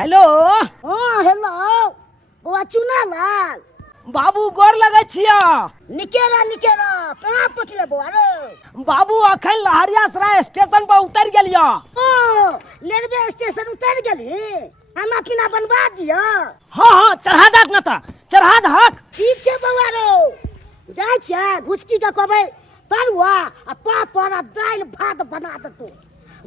Hello. हाँ hello बउआ चुना लाल। बाबू गोर लगे छिया। निकेरा कहाँ पहुँचले बउआ रो? बाबू अखन लहरियासराय स्टेशन पर उतर गेलिया। ओ रेलवे स्टेशन उतर गेली? खाना पीना बनवा दिया। हाँ चढ़ा दक न त चढ़ा दक। ठीक छै बउआ रो जाय छै घुसकी के कहबै तरुआ आ पापड़ आ दाल भात बना देतो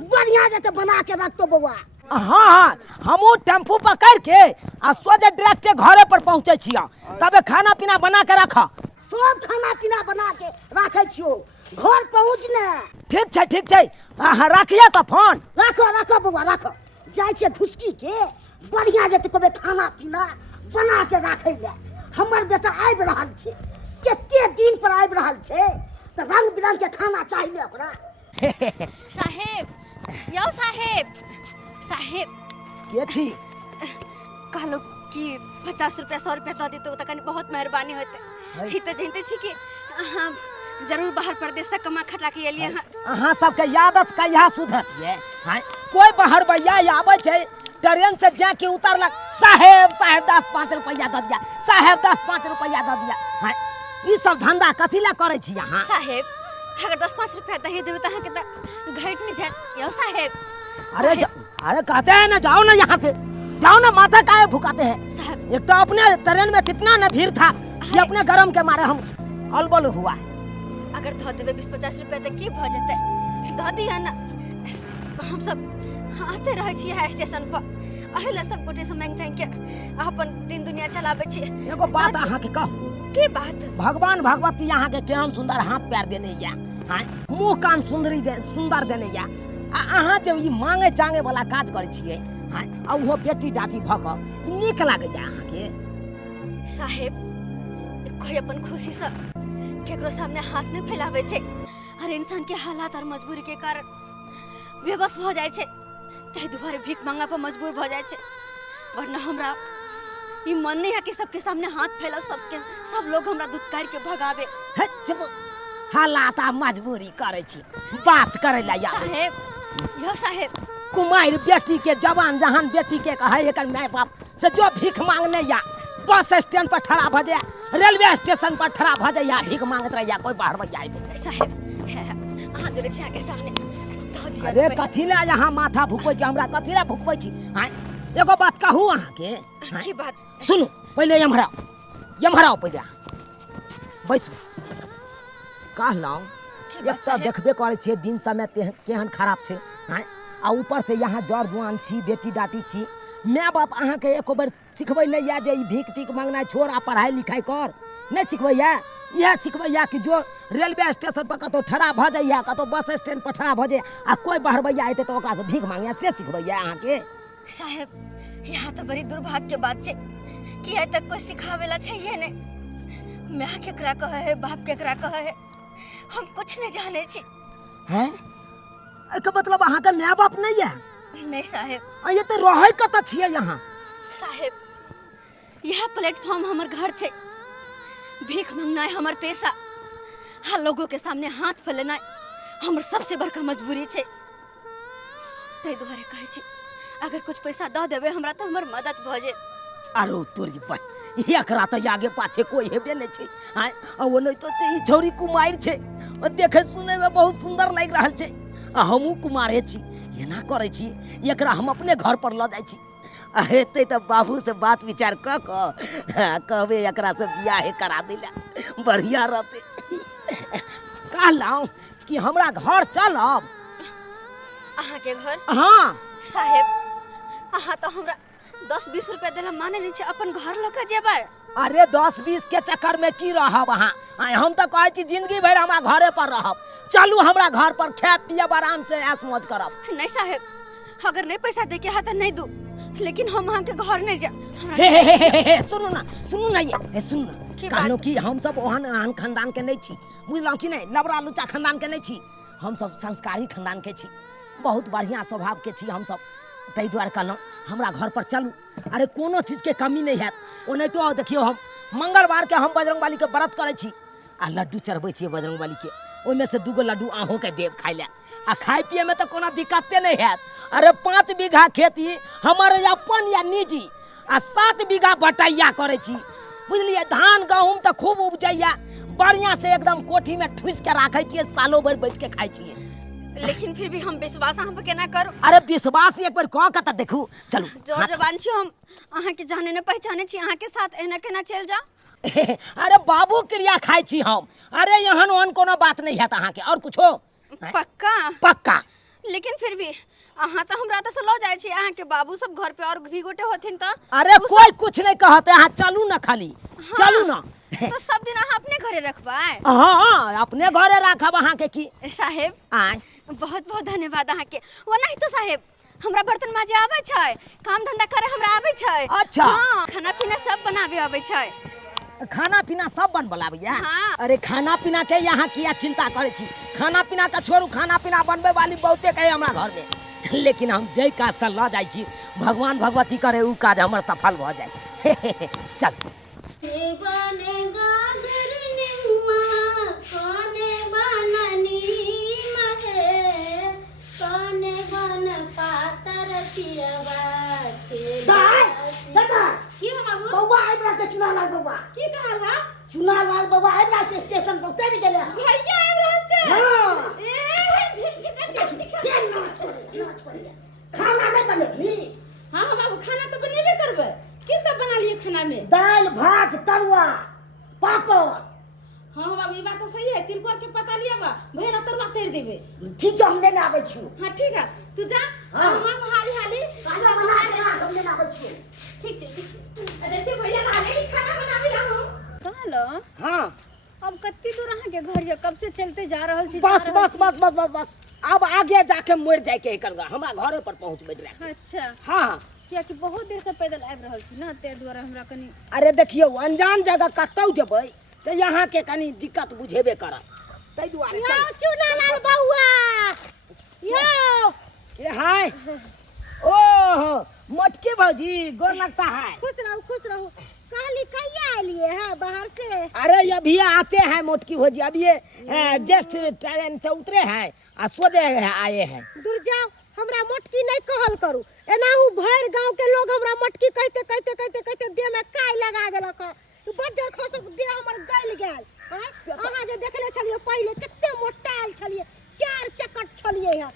बढ़िया जते बना के रखतो बउआ। हाँ हमू टेम्पू पकड़ के आ सोझे डायरेक्ट घरे पर पहुँचे छिया। तबे खाना पीना बना के रखा। सब खाना पीना बना के रखे छियो घर पहुँच ने। ठीक छै रखिया त फोन। रखो बउआ रखो जाय छै घुसकी के बढ़िया जते कहबै खाना पीना बना के राखे ले। हमर बेटा आबि रहल छै कते दिन पर आबि रहल छै त रंग बिरंग के खाना चाहिए ओकरा। साहेब यौ साहेब के छी? कहलो कि 50 रुपया 100 रुपया दे देते तो कनी बहुत मेहरबानी होते। ही तो जानते छी कि अहाँ जरूर बाहर प्रदेश से कमा खटा के एलिए हैं। अहाँ सबके यादत कहिया सुधरतिए? कोई बाहर भैया आवे छै ट्रेन से जाके उतरलक साहेब 10-5 रुपया दे दिया, साहेब 10-5 रुपया दे दिया। ई सब धंधा कथी ला करे छी अहाँ? साहेब अगर 10-5 रुपया दे देबे त अहाँ के घट नहीं जात यौ साहेब। अरे कहते हैं ना जाओ ना यहाँ से जाओ ना, माथा काहे भुकाते हैं? साहब एक तो अपने ट्रेन में कितना ना भीड़ था कि अपने गरम के मारे हम अलबल हुआ है। अगर धो देबे 20-50 रुपया त की भ जते धो दिया ना। हम सब आते रहे छी है स्टेशन पर अहेला सब गोटे से मांग के अपन दिन दुनिया चलाबे छी। एगो बात अहाँ के कहू। की बात? भगवान भगवती यहाँ के केहन सुंदर हाथ पैर देने या मुंह कान सुंदर देने या अहाँ जब ई मांगे चांगे वाला काज करे छियै आ उहो बेटी डाटी भक नीक लागे या अहाँ के? साहेब कोई अपन खुशी से केकरो सामने हाथ नहीं फैलावे छे। हर इंसान के हालात और मजबूरी के कारण बेबस भ जाय छे तै दुबारे भीख मांगा पर मजबूर भ जाय छे। वरना हमरा ई मन नहीं है कि सबके सामने हाथ फैला सब लोग हमरा दुत्कार के भगावे। हे चुप हालात आ मजबूरी करे छी बात करे ला याद साहेब यो साहेब कुमार बेटी के जवान जहान बेटी के कहे एकर माय बाप से जो भीख मांगने या बस स्टैंड पर खड़ा भ जाए रेलवे स्टेशन पर खड़ा भ जाए या भीख मांगत रह या कोई बाहर में जाए। साहेब अहाँ जोरे छी आगे सामने अरे कथी ला यहाँ माथा भुकबै छी हमरा? कथी ला भुकबै छी? एगो बात कहू अहाँ के। की बात? सुनू पहले यमहराओ पहले बैसू। कहलौं एक तो देखबे करे छे दिन समय केहन खराब छे आ ऊपर से यहाँ जड़ जुआन छी बेटी डाटी छी। माय बाप अहाँ के एको बार सिखबै नहीं या जे ई भीख तीख मांगना छोड़ आ पढ़ाई लिखाई कर नहीं सिखबै या? यह सिखबै या कि जो रेलवे स्टेशन पर कतो ठड़ा भ जाइया कतो बस स्टैंड पर ठड़ा भ जाए आ कोई बहरबैया आते तो ओकरा से भीख मांगिया से सिखबै या अहाँ के? साहेब यहाँ तो बड़ी दुर्भाग्य के बात छे कि आज तक कोई सिखावेला चाहिए ने। माँ केकरा कहे है बाप केकरा कहे है हम कुछ नहीं जाने छी। हैं एके मतलब अहाँ के माय बाप नहीं है? नहीं साहेब। ये तो रहै कत छियै यहाँ? साहेब यह प्लेटफॉर्म हमर घर छे। भीख मांगना हमर पेशा। हर लोगों के सामने हाथ फैलाना हमर सबसे बड़का मजबूरी छे। तै दुआरे कहे छी अगर कुछ पैसा द देबे हमरा तो हमर मदद भ जाए। अरे तोरी पर एकरा तो आगे पाछे कोई हेबे नहीं छे। वो नहीं तो ई छोरी कुमार छे और देखे सुने में बहुत सुंदर लग रहल छे। हमहू कुमारे छी एना करे छी एकरा हम अपने घर पर ल जाय छी। हेते तो बाबू से बात विचार क कहबे एकरा से बियाह करा दिला बढ़िया रहते। कहलौं कि हमरा घर चलब। अहाँ के घर? हाँ साहेब अहाँ तो हमरा 10-20 रुपया देला माने नहीं छे अपन घर लके जेबै। अरे 10-20 के चक्कर में की रहब अहाँ? हम तो कहे छी जिंदगी भर हमरा घरे पर रहब। चलू हमरा घर पर खाए पियब आराम से ऐश मौज करब। नहीं साहेब अगर नहीं पैसा दे के हाथ नहीं दू लेकिन हम अहाँ के घर नहीं जा। सुनू ना ये सुनू ना कहनो कि हम सब ओहन खानदान के नहीं छी बुझलौं कि नहीं? लबड़ा लुच्चा खानदान के नहीं छी हम सब संस्कारी खानदान के छी बहुत बढ़िया स्वभाव के छी हम सब। तै दुआरे कहलौं हमरा घर पर चलू। अरे कोनो चीज के कमी नहीं है। ओ नहीं तो देखियो हम मंगलवार के हम बजरंगबली के व्रत करे छी आ लड्डू चढ़बै छी बजरंगबली के ओमे से 2 लड्डू अहों के देव खाइ ले आ खाए पिए में तो कोनो दिक्कते नहीं है। अरे 5 बीघा खेती हमर अपन या निजी आ 7 बीघा बटैया करे छी बुझलिए। धान गहूम तो खूब उपजैया बढ़िया से एकदम कोठी में ठूस के राखे छिए सालों भर बैठ के खाइ छिए। लेकिन फिर भी हम विश्वास अहाँ पर केना करू। अरे विश्वास एक बार कह के त देखू चलू। जोर जबान छी हम अहाँ के जाने न पहचाने छी अहाँ के साथ एना केना चल जा। अरे बाबू क्रिया खाइ छी हम। अरे यहाँ ओहन कोनो बात नहीं है अहाँ के और कुछो पक्का पक्का। लेकिन फिर भी अहाँ तो हमरा तो लो जाय छी अहाँ के बाबू सब घर पे और भी गोटे होथिन त। अरे कोई कुछ नहीं कहते अहाँ चलू ना खाली। हाँ, चलू ना तो सब दिन अहाँ अपने घरे रखबाय। हाँ अपने घरे रखब अहाँ के की साहेब। आय बहुत बहुत धन्यवाद अहाँ के। वो नहीं तो साहेब हमरा बर्तन माजे आवे छै काम धंधा करे हमरा आवे छै। अच्छा हाँ खाना पीना सब बनावे आवे छै। खाना पीना सब बन बनाबैया। हाँ। अरे खाना पीना के यहाँ किया चिंता करे छी। खाना पीना का छोड़ू खाना पीना बनबे वाली बहुते कहे हमरा घर में। लेकिन हम जय काज से ल जाय छी भगवान भगवती करे उ काज हमर सफल भ जाए। चल बउआ आबि रहल छै चुनालाल बउआ। की कहल हा? चुनालाल बउआ आबि रहल छै स्टेशन पर उतरि गेलै हन। भैया आबि रहल छै। हां ए नाच करिए। खाना नहीं बनेगी? हां हम बाबू खाना तो बनेबे करबै। की सब बना लिए खाना में? दाल भात तरुआ पापड़। हां बाबू ई बात तो सही है। तिलकोर के पता लिया बा भैया तरुआ तैर देबे। ठीक छै हम लेने आबै छी। हां ठीक है तू जा। हाँ। हम हाली हाली खाना बना के हम लेने आबै छी। ठीक है ठीक है। अरे ते भैया लाले खाना बनाबी रहो। कहलो हाँ अब कत्ती दूर अहाँ के घर ये कब से चलते जा रहल छी। बस बस बस बस बस बस अब आगे जाके मर जाए के करगा हमरा घरे पर पहुंच बैठ रहा। अच्छा हाँ किया कि बहुत देर से पैदल आबि रहल छी ना ते द्वारा हमरा कनी। अरे देखियो अनजान जगह कतौ जेबै तो यहाँ के कनी दिक्कत बुझेबे करत तै दुआरे चल। चुनालाल बउआ यो ये हाय ओह मटके भौजी गोर लगता है। खुश रहो। कहली कहिया आलिए है बाहर से? अरे अभी आते हैं मोटकी भौजी अभी ये जस्ट ट्रेन से उतरे हैं आ सोदे आए हैं। दूर जाओ हमरा मोटकी नहीं कहल करू। एनाहू भर गांव के लोग हमरा मोटकी कहते देह में काई लगा देलक। तू बज्जर खसक देह हमर गल गेल। अहाँ जे देखले छलिए पहले केते मोटाल छलिए 4 चक्कर छलिए है।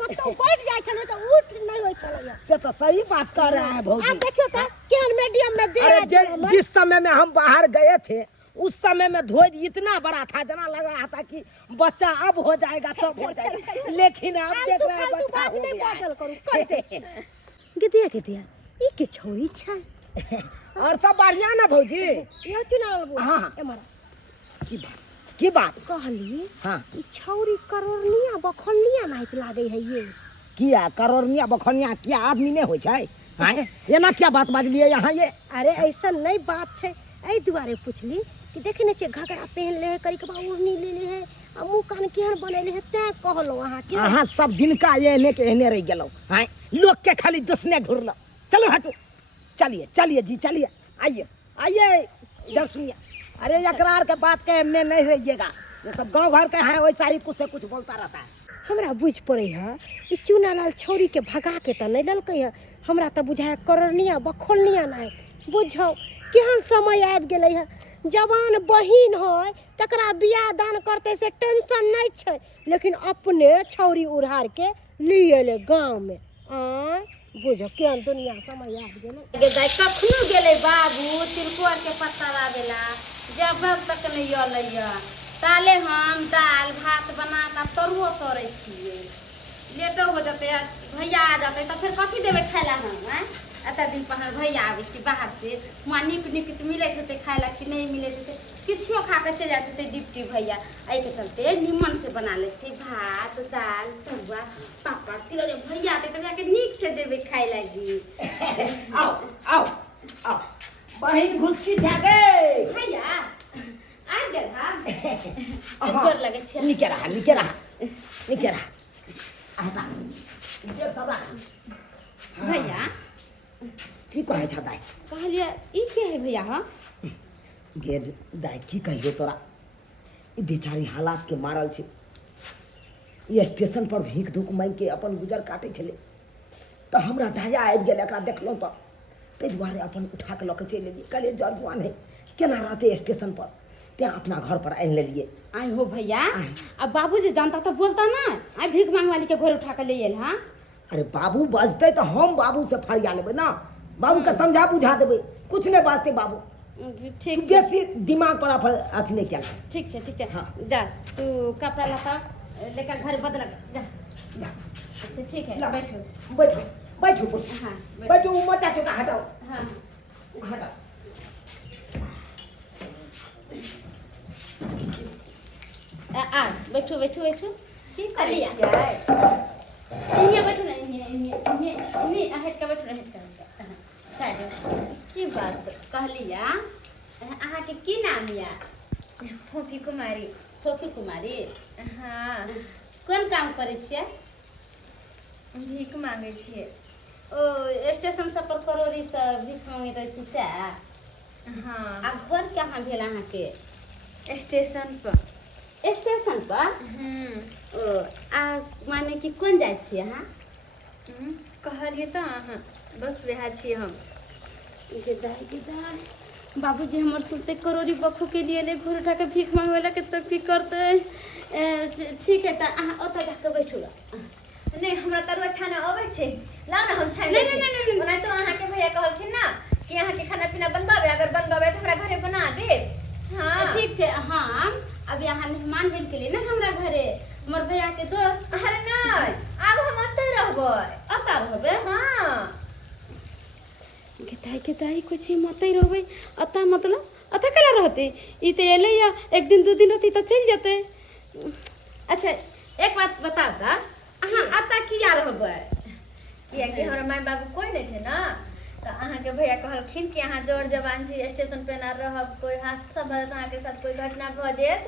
कतो बैठ जाय छलिए तो उठ नहीं होय छलिए। से तो सही बात कर रहे हैं भौजी। अब देखियो तो केहन मीडियम में दे अरे जिस समय में हम बाहर गए थे उस समय में धोज इतना बड़ा था जना लग रहा था कि बच्चा अब हो जाएगा तब हो जाएगा। लेकिन अब देख रहे हैं बच्चा हो नहीं गया बादल करू कहते छी। गिदिया ई के छोरी छै। और सब बढ़िया ना भौजी? यो चुनाव बोल। हाँ। एमरा की बात कहली हाँ ई छौरी करोड़निया बखोलनिया नाहित लागे है ये। किया करोड़निया बखनिया क्या आदमी ने होय छै? हाँ ये ना क्या बात बाजलिए यहाँ ये? अरे ऐसा नहीं बात छै ए दुआरे पूछली कि देखने छे घगरा पहन ले है करी के ओढ़नी ले ले है आ मुंह कान केहन बनैले है ते कहलो अहाँ के। अहाँ सब दिन का ये एने के एने रह गेलो। हाँ लोग के खाली दुसने घुरलो। चलो हटो चलिए जी चलिए आइए इधर सुनिए। अरे एकरार के बात के में नहीं रहिएगा ये सब गांव घर के हैं वैसा ही कुछ से कुछ बोलता रहता है। हमरा बुझ पड़े है ई चुनालाल छौरी के भगा के त नहीं ललकै है। हमरा त बुझाय करोड़निया बखोलनिया नहीं बुझो केहन समय आबि गेलै है। जवान बहिन है तकरा बियाह दान करते से टेंशन नहीं छै लेकिन अपने छौरी उड़ार के लिए ले गांव में आ बुझो केहन दुनिया समय आबि गेलै। गे दाई कखनो गेले बाबू तिलकोर के पत्ता लावेला जब तक नहीं अलैया ताले हम दाल भात बना के तरुओ तोड़े छिए। लेटो हो जाते भैया आ जाते तो फिर कथी देवे खाइला हम एत दिन पर भैया आवे छी बाहर से वहाँ निक मिले थे खाइला कि नहीं मिले थे किछो खा के चले जाते डिप्टी भैया आई के चलते निमन से बना ले छी भात दाल तरुआ पापड़ तिलौरी भैया आते तो के निक से देवे खाइ लगी। आओ बहिन घुसकी जागे भैया आ गेल हा गोर लगे छी। निके रहा आता इधर सब रहा। भैया की कहे छ दाई? कहलिए ई के है भैया हां? गे दाई की कहियो तोरा ई बेचारी हालात के मारल छै। ई स्टेशन पर भीख धूख मांगि के अपन गुजर काटै छलै तऽ हमरा दया आबि गेल। एकरा देखलहुँ तऽ ताहि दुआरे अपन उठा के लऽ के चलि एलियै। कहलियै जड़ जुआन है केना रहतै स्टेशन पर, तेँ अपना घर पर आनि लेलियै। आई हो भैया, अब बाबूजी जानता तो बोलता ना, आई भीख मांग वाली के घर उठा के ले आयल। हाँ अरे बाबू बजतै तऽ हम बाबू से फरिया लेबै ना, बाबू के समझा बुझा देबै, कुछ नहीं बाजतै बाबू। ठीक बेसी दिमाग पर अपन अथी नहीं क्या। ठीक है। हाँ। जा तू कपड़ा लता लेकर घर बदल जा। ला, अच्छा ठीक है, ला, बैठो। बैठो बैठो बैठो हाँ बैठो, वो मोटा चोटा हटाओ, हाँ हटाओ। आ बैठो बैठो बैठो। की करै अलिया। छियै? इन्हें बैठो ना, इन्हें हट के बैठो ना, हट के साइड। की बात? कहलिया अहाँ के की नाम या? फोफी कुमारी। फोफी कुमारी। हाँ, कोन काम करै छियै? भीख मांगै छियै। ओ स्टेशन सब पर करोड़ी सब भीख मांगैत रहै छी सएह? हाँ, आ घर कहाँ भेल अहाँके? स्टेशन पर। स्टेशन पर? ओ आ माने कि कोन जाइ छी अहाँ? कहलिए तऽ अहाँ, बस वएह छी हम। गिदाई बाबूजी हमर सुनते करोड़ी बखू के लिए ले घर उठा के भीख मांगे ला के तो की करते। ठीक है, तऽ अहाँ ओतऽ जाके बैठूगा। नहीं, हमरा तरुआ छाने अबै छै। लाओ ना, हम छानि नहीं, दै छी। नहीं, नहीं, नहीं। ओना तो अहाँ के भैया कहलखिन ना कि अहाँ के खाना पीना बनबावे, अगर बनबावे तो हमरा घरे बना दे। हाँ ठीक छै, हम अभी अहाँ मेहमान बन के लिए ना हमरा घरे, हमर भैया के दोस्त। अरे नहीं, आब हम अतै रहबै। अतऽ रहबै? हाँ, गिदाई कुछ मते रहबै अतऽ, मतलब अतऽ केला रहते? ई तऽ एलै या एक दिन दू दिन रहती तऽ चलि जेतै। अच्छा एक बात बताउ तऽ, अहाँ अतऽ किया रहबै? कियाकि हमरा माय बाबू कोई नहीं छै ना, तो अहाँ के भैया कहलखिन कि अहाँ जोर जवान छी, स्टेशन पे ना रहब, कोई हादसा भऽ जायत, अहाँ के साथ कोई घटना भऽ जायत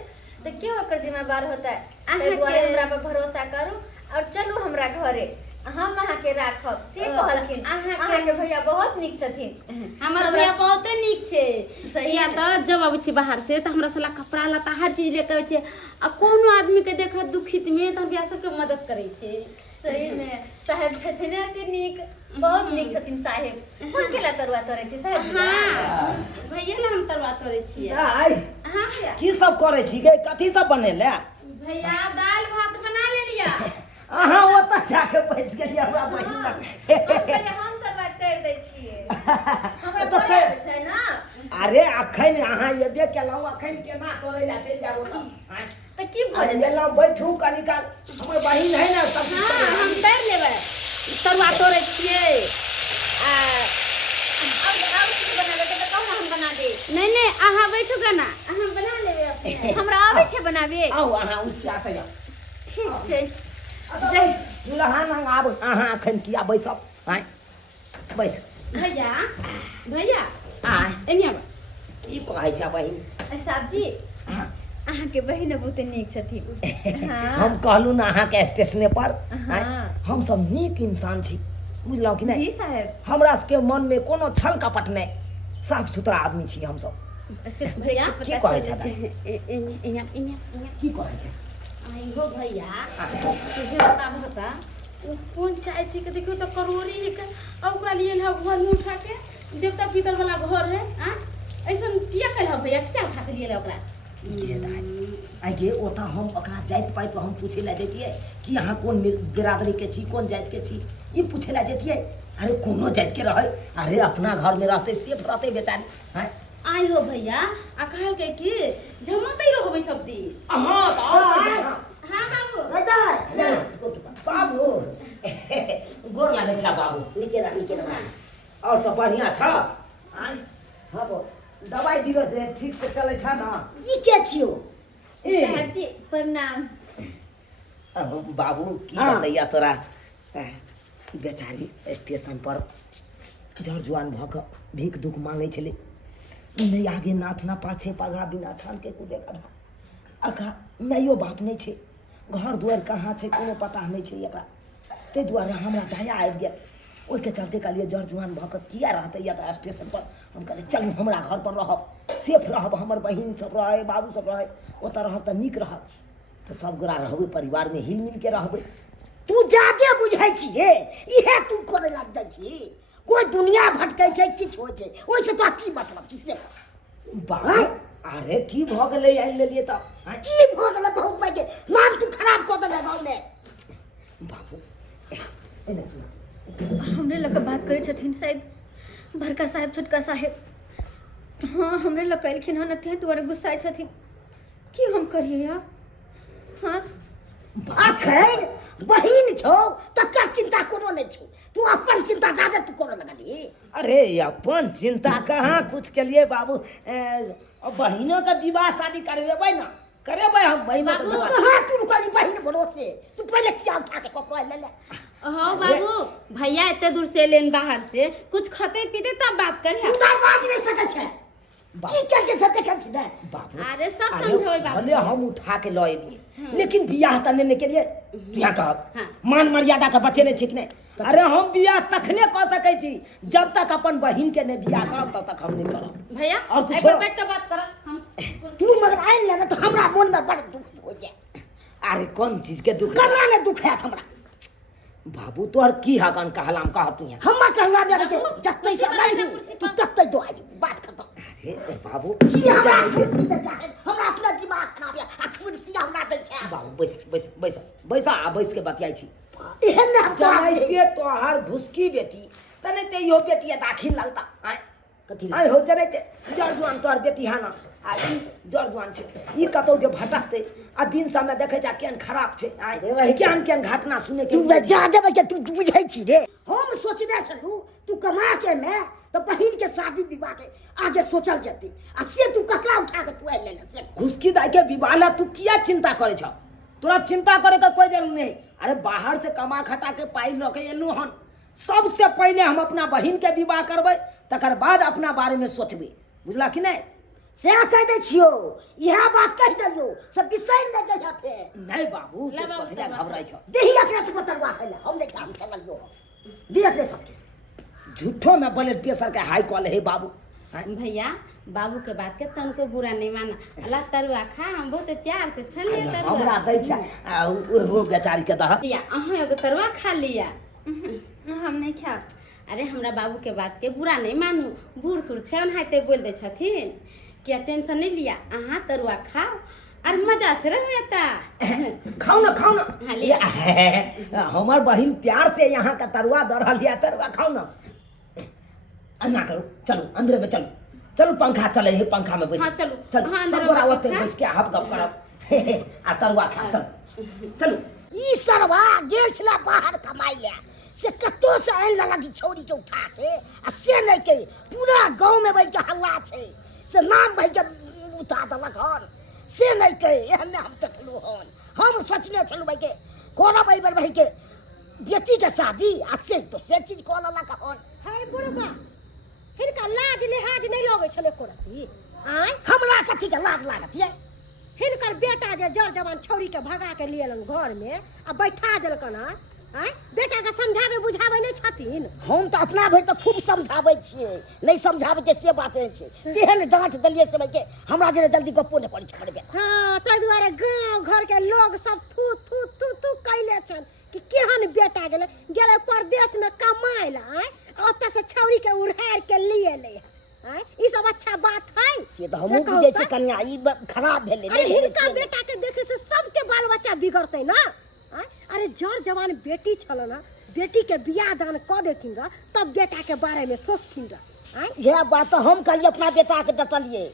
तो क्यों ओकर जिम्मेवार होता है। ताहि दुआरे हमरा पर भरोसा करू और चलू हमरा घरे, हम अहाँ के राखब से कहलखिन। अहाँ के भैया बहुत नीक छथिन। हमर भैया बहुते नीक छै। सही या है। तऽ जब अबै छी बाहर से तऽ हमरा साला कपड़ा लत्ता हर चीज लेके अबै छै, आ कोनो आदमी के देखत दुखित में तऽ भैया सबके मदद करै छै। सही में साहेब छथिन अति नीक, बहुत नीक छथिन साहेब। कोन केला तरुआ तोड़ै छी साहेब? हाँ भैया ला हम तरवा तोड़ै छियै। आइ हाँ भैया। की सब करै छी गे, कथी सब बनेले? भैया दाल भात बना लेलिया। अहाँ ओतऽ जाके बैस गेलियै हमरा बहिन लग। पहले हम तरुआ तोड़ दै छियै, हमरा तो तोड़े आबै छै ना। अरे अखन अहाँ एबे केलहुँ, अखन केना तोड़ै लए चलि जाब ओतऽ? तऽ की भऽ अरे जेतै? एलहुँ, बैठू कनी काल, हमर बहिन है ना सब चीज हाँ करै हम तैर लेबै, तरवा तोड़ै छियै। आ अब की बनाबे के तऽ कहू ना, हम बना दे। नहीं अहाँ बैठूगा ना, अहाँ बना लेबै अपने। हमरा आबै छै बनाबे। आउ अहाँ उठ के आते जाउ। ठीक छै। जय दुल्हा लग आब अहाँ अखन किया बैसब? आइ बैस। भैया भैया आइ एनी आबा। की कहै छै बहिन? साहब जी, हाँ, अहाँ के बहिन बहुत नीक छथिन। हाँ। हम कहलू ना अहाँ के स्टेशने पर, हाँ। हम सब नीक इंसान छी, बुझलहुँ कि नहीं? जी साहब। हमरा सबके मन में कोनो छल कपट नहीं, साफ सुथरा आदमी छी हम सब। सिर्फ भैया की कहै छै? एनी की कहै छै? आई हो भैया तुझे बता वो कौन चाय थी के देखियो तो करोड़ी है के, और ओकरा लिए है घर में उठा के, देवता पितर वाला घर है। हां ऐसा किया कहला भैया, क्या उठा के लिए ओकरा? आई गे ओता हम ओकरा जाइत पाइत हम पूछे ला जैतियै कि अहाँ कोन बिरादरी के छी, कोन जात के छी, ई पूछे ला जैतियै। अरे कोनो जात के रहे, अरे अपना घर में रहते सेफ रहते बेचारी। हैं आई हो भैया आ कहल के कि जमतै रहबै सब दिन। हां तो हां बाबू बाबू गोर लागै छै बाबू। नीचे रह। और सब बढ़िया छ? आइ हां दवाई दिलो से ठीक से चलै छ ना? ई के छियो? साहब जी प्रणाम। बाबू की हाँ। बतैया तोरा, बेचारी स्टेशन पर जड़ जुआन भऽ कऽ भीख दुख मांगै छलै, नहीं आगे नाथ ना पाछे पगा बिना छान के कूदे गधा। एकरा माइयो बाप नहीं छै, घर दुआर कहाँ छै कोनो पता नहीं छै एकरा। ताहि दुआरे हमरा दया आबि गेल, ओहि के चलते कहलिए जर जुआन भऽ कऽ किया रहतै या तऽ स्टेशन पर हम कहलिए चलू हमरा घर पर रहब, सेफ रहब, हमर बहिन सब रहे, बाबू सब रहे, ओतऽ रहब तऽ नीक रहब, तऽ सब गोरा रहबै, परिवार में हिल मिल के रहबै। तू जादे बुझै छियै, इहे तू करे लग जाइ छी। कोई दुनिया भटकै छै, किछ होइ छै, ओइसे तो की मतलब किसे बाबू अरे की भऽ गेलै आनि लेलिए तऽ की भऽ गेलै? बहुत पैघ नाम तू खराब कऽ देले गाँव में। बाबू एने सुन, हमरे लग बात करे छथिन शायद बड़का साहेब छोटका साहेब। हाँ हमरे लग कैलखिन हन अते दुआरे गुस्साए छथिन। की हम करिए यार? हाँ अखन बहिन छौ तकर चिंता कोनो नहीं छौ, तू अपन चिंता ज्यादा तू करे लगली। अरे अपन चिंता कहाँ कुछ के लिए बाबू, बहिनों का विवाह शादी करवेबै ना, करेबै हम बहिनों का तू विवाह। कहाँ तू कली बहिन भरोसे, तू पहले क्या उठा के कपड़ा ले ले। हाँ बाबू भैया इतने दूर से लेन बाहर से कुछ खाते पीते तब बात करिए। तू दरवाज नहीं सकै छै की करके सते कर छै बाबू अरे सब समझावे बात। भले हम उठा के लए लिए, लेकिन बियाह तने के लिए तू यहाँ कहब हाँ। मान मर्यादा का बचे नहीं ठीक नहीं। अरे हम बियाह तखने कह सकै छी जब तक अपन बहिन के ने बियाह करब तब तक हम नहीं करब। भैया और कुछ एक बार हो? बैठ के बात कर हम। तू मगर आइन ले तो हमरा मन में बड़ दुख हो जाए। अरे कौन चीज के दुख? कना ने दुख है हमरा बाबू तोहर की हकन कहलाम कहब तू यहाँ? हम कहला मेरे के जत्ते से नहीं तू तत्ते दो आई बात खत्म। अरे बाबू की हमरा जाने दे। कुर्सी पे जाए, हमरा अपना दिमाग खराब है, आ कुर्सी हमरा दे छै। बाबू बैस बैस बैस बैस आ बैस के बतियाई छी। एहन ने हम जाने तोरा के तोहर घुसकी बेटी तने ते यो बेटी दाखिल लगता आय कथी आय हो जने ते जड़ जुआन तोहर बेटी है ना, आ ई जड़ जुआन छै, ई कतौ जे भटकते आ दिन सामने देखे जा केहन खराब छै, आय केहन केहन घटना सुने के तू जा देबे के तू बुझै छी रे। हम सोचने छलू तू कमा के में तो बहिन के शादी विवाह के आगे सोचल जती, आ से तू ककड़ा उठा के तू आइ लेने से घुसकी दाई के विवाह ला तू किया चिंता करे छ? तोरा चिंता करे का कोई जरूरत नहीं। अरे बाहर से कमा खटा के पाई ल के एलू हन, सबसे पहले हम अपना बहिन के विवाह करबै, तकर बाद अपना बारे में सोचबै, बुझला कि नहीं? से कह दे छियो, यह बात कह दलियो सब बिसैर न जइहा फेर। नहीं बाबू ला तू बाबू, कथिया बाबू। घबराई छ? देही एकरा से बतरवा खैला हम नहीं काम चलल जो देख ले सबके। झूठो में ब्लड प्रेशर के हाई कॉल है बाबू। हाँ? भैया बाबू के बात के तनको बुरा नहीं माना। अल्लाह तरुआ खा हम बहुत प्यार से छन ले हमरा तरुआ। दै छै आ वो बेचारी के दह। या अहाँ एगो तरुआ खा लिया। हम नहीं खा। अरे हमरा बाबू के बात के बुरा नहीं मानू, बूढ़ सूढ़ छै ओनाहिते बोल दे छथिन कि टेंशन नहीं लिया, अहाँ तरुआ खाओ और मजा से रहता। खाओ ना खाओ ना। हाँ, लिया। हमार बहिन प्यार से यहाँ का तरुआ दे रहा लिया, तरुआ खाओ ना। अन्ना करो, चलो अंदर में चलो, चलो पंखा चले है, पंखा में बैठ। हाँ, चलो। चलो हाँ, अंदर सब में गोरा बैठ होते के बैठ के हप गप करब आ तरुआ खा। चलो चलो ई सरवा गेल छला बाहर कमाई ले, से कतो से आइन लगी छोरी के उठा के, आ से नहीं के पूरा गांव में बैठ के हल्ला छै, से नाम भाई के उठा देलक हन, से नहीं के एहन हम देखलू हन। हम सोचने छलू भाई के कोना भाई बर भाई के बेटी के शादी, आ से तो से चीज कह ललक हन। हाय बुढ़बा हिनका लाज लिहाज नहीं लगे छले कोरती, आय हमरा कथी के लाज लागत ये? हिनकर बेटा जे जड़ जवान छौरी के भगा के लियलन घर में आ बैठा देलकन, आय बेटा के समझावे बुझावे नहीं छथिन। हम तो अपना भर तो खूब समझावे छिए, नहीं समझावे के से बात छै, तेहन डांट देलिए से के हमरा जे जल्दी गप्पो नहीं करै छड़बे। हां तै दुआरे गांव घर के लोग सब थू थू थू थू कैले छन कि केहन बेटा गेले गेले परदेश में कमाए ला, आय ओते से छौरी के उड़ार के लिए ले, आय ई सब अच्छा बात है? से तो हमहु बुझै छी कन्या ई खराब भेले। अरे हिनका बेटा के देखे से सबके बाल बच्चा बिगड़ते ना, आय अरे जड़ जवान बेटी छल ना, बेटी के बियाह दान क देथिन र तब बेटा के बारे में सोचथिन र। आय यह बात तो हम कहिए अपना बेटा के डटलिए,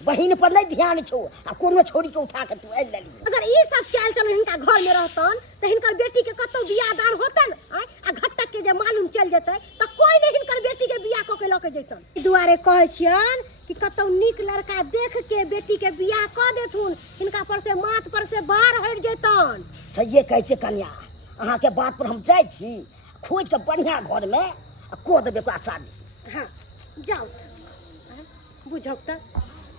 बहिन पर नहीं ध्यान छो, आ कोनो छोरी के उठा के तू आइ लेली। अगर ई सब चाल चलन हिनका घर में रहतन त हिनकर बेटी के कतो बियाह दान होतन, आय आ घटक के जे मालूम चल जेतै त कोई नहीं हिनकर बेटी के बियाह क के ल के जैतन। ई दुआरे कहै छियन कि कतो नीक लड़का देख के बेटी के बियाह क देथुन, हिनका पर से माथ पर से बाहर हट जैतन। सहिए कहै छै कन्या, अहाँ के बात पर हम जाय छी, खोज के बढ़िया घर में को देबे ओकरा शादी। हां जाओ बुझौ त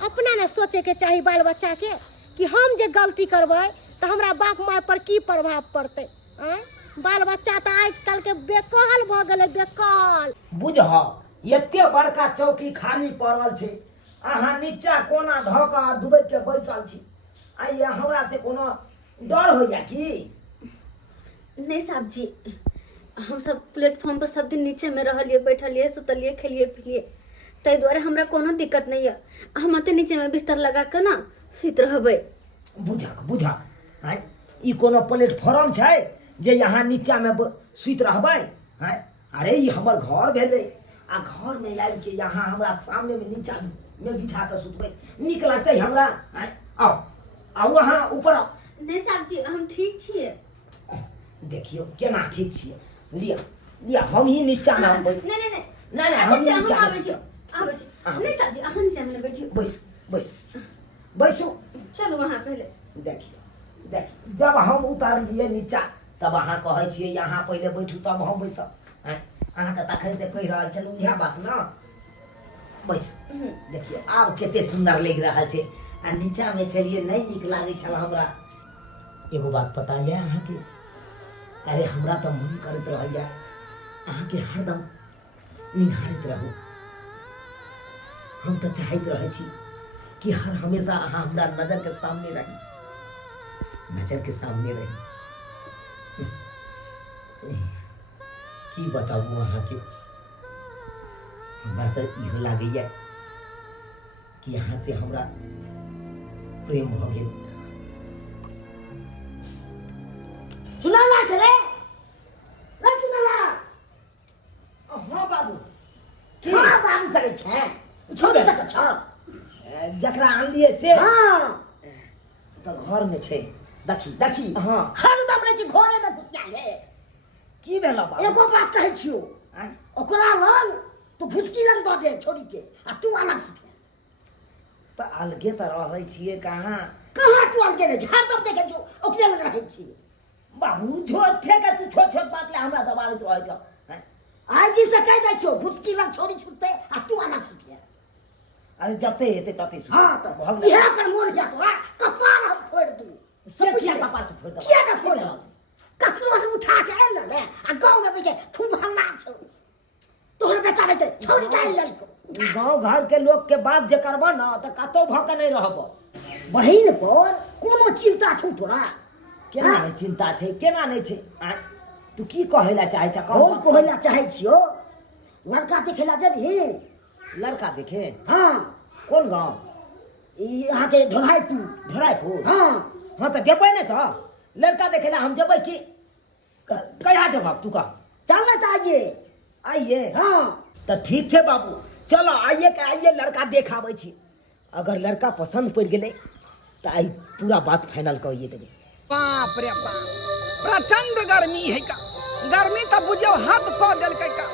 अपना ने सोचे के चाही बाल बच्चा के कि हम जे गलती करबै तो हमरा बाप माय पर की प्रभाव पड़ते, आय बाल बच्चा तो आजकल के बेकल भ गेलै बेकल। बुझह एते बड़का चौकी खाली पड़ल छै, अहाँ नीचा कोना धऽ कऽ डुबैत के बैसल छी, आ ये हमरा से कोनो डर होइया की? नहीं साहब जी, हम सब प्लेटफॉर्म पर सब दिन नीचे में रहलिए, बैठलिए, सुतलिए, खेलिए पिलिए, ताहि दुआरे हमरा कोनो दिक्कत नहीं है। हम अते नीचे में बिस्तर लगा के ना सुत रहबै। बुझक हैं ई कोनो प्लेटफॉर्म छै जे यहाँ नीचा में सुत रहबै? हैं अरे ई हमर घर भेलै, आ घर में आबि के यहाँ हमरा सामने में नीचा में बिछा के सुतबै, नीक लगतै हमरा? हैं आओ आओ अहाँ ऊपर आओ। नहीं साहब जी, हम ठीक छिए। देखियो केना ठीक छियै, लिया लिया हम ही नीचा में हम बैठ। नहीं नहीं नहीं नहीं हम नीचा में आबै छी। नहीं साहब जी, अहाँ नीचे में बैठियो। बैस बैसू। चलो वहाँ पहले। देखिए जब हम उतरलिए नीचा तब अहाँ कहै छियै यहाँ पहले बैठू तब हम बैसब। हैं अहाँके तखन से कहि रहल छलहुँ इएह बात ना। बैसू। देखिए आब कते सुंदर लागि रहल छै, आ नीचा में छलिए नहीं नीक लागै छल हमरा। एगो बात पता ये अहाँके? अरे हमरा तो मन करैत रहैया अहाँके हरदम निहारैत रहू। हम तो चाहैत रहै छी कि हर हमेशा अहाँ हमरा नजर के सामने रही, नजर के सामने रही। की बताबू अहाँके, हमरा तो इहो लागैया कि अहाँ से हमरा प्रेम भ गेल। सुनाला छले नहीं सुनाला? हाँ बाबू। हाँ बाबू करे छै छोड़ी के छ जकरा आनलिए से? हाँ तो घर में छै। देखी हाँ हरदम रहे छी घरे में घुसिया ले। की भेला बाबू? एगो बात कहै छियो, ओकरा लग तू घुसकी लग दऽ दे छोड़ी के, आ तू अलग सुते। तो अलगे तो रहै छियै कहाँ तू अलगे रहे छी? हरदम देखे छो ओकरे लग रहै छी। बाबू झूठे के तू छोट छोट बात ले हमरा दबाड़ैत रहै छ। आगे से कह दे छो घुसकी लग छोड़ी सुते, आ तू अलग सुते। अरे जते हेतै तते सुन। हाँ तो इहे पर मोन जा तोरा कपार हम फोड़ दू। सब कुछ कपार तू फोड़ दे। किया ना फोड़? ककरो से उठा के आइल ले, आ गांव में बैठे खूब हल्ला छौ। तोहर बेटा बेटे छोड़ी के आइल ललको। गांव घर के लोग के बात जे करबो ना त कतो भ के नहीं रहबो। बहिन पर कोनो चिंता छौ तोरा? केना नहीं चिंता छै, केना नहीं छै? तू की कहैला चाहै छ? हम कहैला चाहै छियो लड़का देखेला जबही। लड़का देखे? हाँ कौन गांव? ई अहाँ के ढोलाईपुर। ढोलाईपुर? हाँ हाँ तो जेबै ने तो लड़का देखेला हम जेबै की? कहिया जेबह तू कह? चल ना तो आइए। हाँ तो ठीक छै बाबू, चलो आइए के आइए लड़का देख आबै छी। अगर लड़का पसंद पड़ गेलै तो आई पूरा बात फाइनल कहिए देबै। बाप रे बाप, प्रचंड गर्मी है का। गर्मी तो बुझियो हद क देलकै का।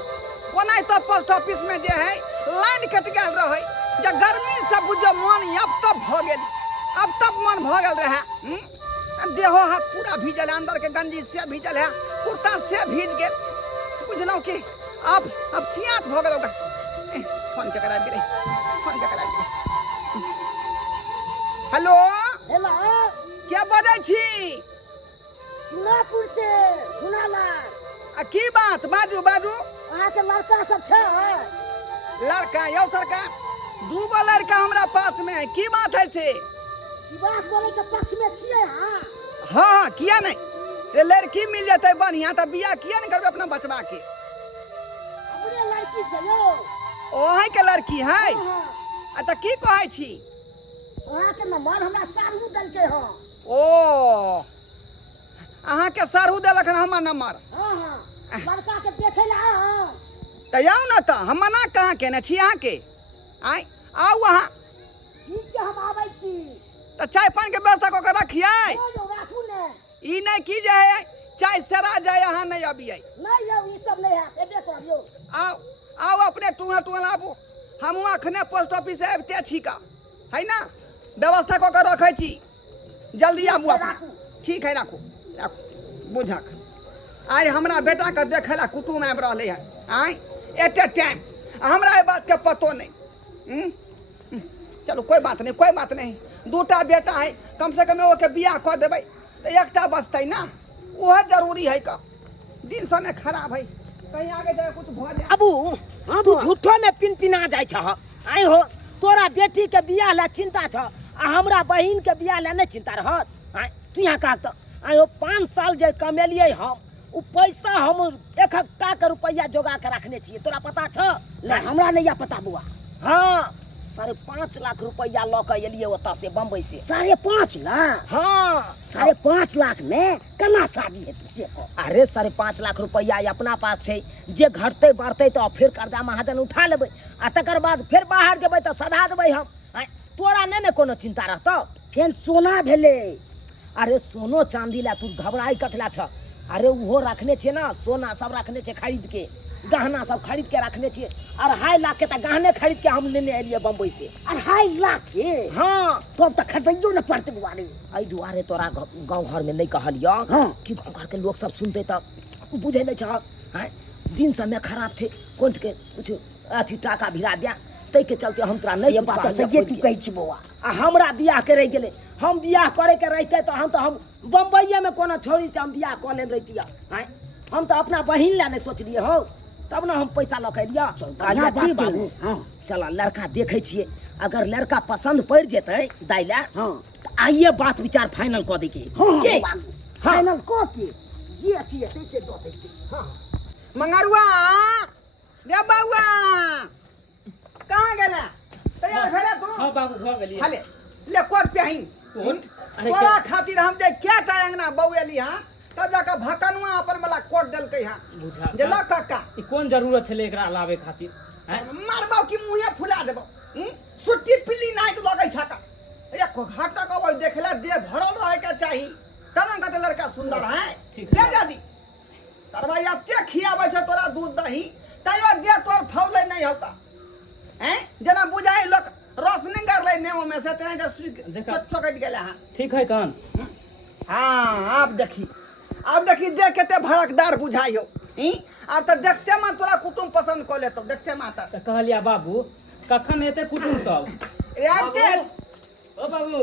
ओना तो पोस्ट ऑफिस में जे है लाइन कट गेल रहे, जे गर्मी से बुझियो मन अब तब भ गेल, अब तब मन भ गेल रहे। देहो हाथ पूरा भीजल है, अंदर के गंजी से भीजल है, कुर्ता से भीज गेल। बुझलौ कि अब सियात भ गेल ओकर। फोन के करा बिरे, फोन के करा बिरे। हेलो हेलो क्या बजै छी? चुनापुर से चुनाला। की बात? बाजू बाजू। अहाँ के लड़का सब छै? लड़का यौ सरकार, दूगो लड़का हमरा पास में है। की बात है से? विवाह करे के पक्ष में छियै अहाँ? हाँ किया नहीं, रे लड़की मिल जाते बढ़िया तो बियाह किया नहीं करबे अपना बचवा के? हमरे लड़की छै यौ। ओहे के लड़की है? हाँ तो की कहै छी? अहाँ के नंबर हमरा सारू देलकै हँ। ओ अहाँ के सारू देलक हमर नंबर? हाँ लड़का के देखे ला हाँ। तो जाओ ना, तो हम मना कहाँ केने छी अहाँ के? आइ आउ अहाँ। ठीक से हम आबै छी। तो चाय पानी के व्यवस्था कऽ के रखिए। राखू ने। ई नहीं की जे है चाय सरा जाए अहाँ नहीं अबियै। नहीं यौ ई सब नहीं है, एबे करब यौ। आओ अपने टूल आबू। हम अखने पोस्ट ऑफिस से आबिते छी का, है ना? व्यवस्था कऽ के रखै छी, जल्दी आबू अपने। ठीक है राखू राखू। बुझक आइ हमरा बेटा के देखे ला कुटुम आबि रहले है। आइ एटे टाइम हमरा एहि बात के पतो नहीं। चलो कोई बात नहीं। दूटा बेटा है, कम से कम एगो के बियाह कऽ देबै तो एकटा बचतै ना, वह जरूरी है का। दिन समय खराब है कहीं आगे जाए कुछ भ जाए अबू हाँ, तू बा। झूठो में पिनपिना जाय छ आई हो तोरा बेटी के बियाह ला चिंता छ आ हमरा बहिन के बियाह ला नहीं चिंता रहत आई तू यहाँ का तो आई हो 5 साल जे कमेलिए हम उ पैसा हम 1 रुपया जोगा के रखने छिए तोरा पता छ ले हमरा नहीं पता बुआ। हाँ 5.5 लाख रुपया ल के एलिए ओता से बम्बई से 5.5 लाख? हाँ 5.5 लाख में केना शादी है तुझसे को? अरे 5.5 लाख रुपया अपना पास छै जे घटते बढ़ते तो फिर कर्जा महाजन उठा लेबै आ तकर बाद फिर बाहर जेबै तो सधा देबै हम आँय, तोरा नहीं ने कोनो चिंता रहतौ फेन सोना भेले। अरे सोनो चांदी ला तू घबराई कथला छ अरे उहो रखने छे ना सोना सब रखने छे खरीद के गहना सब खरीद के रखने छे 2.5 लाख के तो गहने खरीद के हम लेने एलिए बम्बई से 2.5 लाख के? हाँ तो अब तक खरीदियो न पड़ते बुआ रे। आई दुआरे तोरा गांव घर में नहीं कहलियो हाँ। कि गांव घर के लोग सब सुनते तो बुझे नहीं छ हैं दिन समय खराब थे कोंट के कुछ अथी टाका भिड़ा दिया तै के चलते हम तोरा नहीं ये कुछ बात कहलियो सही खोल तू के। कही छी बुआ। आ हमरा बियाह के रह गेले हम बियाह करे के रहते तो हम बम्बईये में कोनो छोरी से हम बियाह कर लेम रहतिया हैं हम तो अपना बहिन ला नहीं सोचलिए हो तब ना हम पैसा लऽ के लिया बढ़िया बात बाबू। हाँ चल लड़का देखे छिए अगर लड़का पसंद पड़ जेतै दाई ला हाँ तो आइए बात विचार फाइनल कर दे के हाँ के? बाबू हाँ। फाइनल को के जी अथी है कैसे दो दे हाँ मंगरुआ रे बउआ कहाँ गेला तैयार भेले तू हाँ बाबू भ गेलिए हाले ले कोट पहिन कोट? अरे तोरा क्या- खातिर हम दे क्या टा अंगना बउएली हां तब जाके भकनुआ अपन वाला कोट देलकै हां बुझा जे ला काका ई कोन जरूरत छले एकरा लावे खातिर हैं? मारबो कि मुंहे फुला देबो सुट्टी पिल्ली नहीं तो लगै छका एक घाटा को देखला दे भरल रहे के चाही तना कते लड़का सुंदर है ठीक है। ले जा दी तरवा याते खियाबै छ तोरा दूध दही तैयो दे तोर फौले नहीं होता हैं जना बुझाई लोग रस नहीं कर ले नेमो में से तेने जे देखा। चकट गेले हां ठीक है कौन हाँ अब देखी देख केते भड़कदार बुझाइयो अब तो देखते मा तोरा कुटुम पसंद कर लेतो देखते मा त तो कहलिया बाबू कखन एते कुटुम सब याते ओ बाबू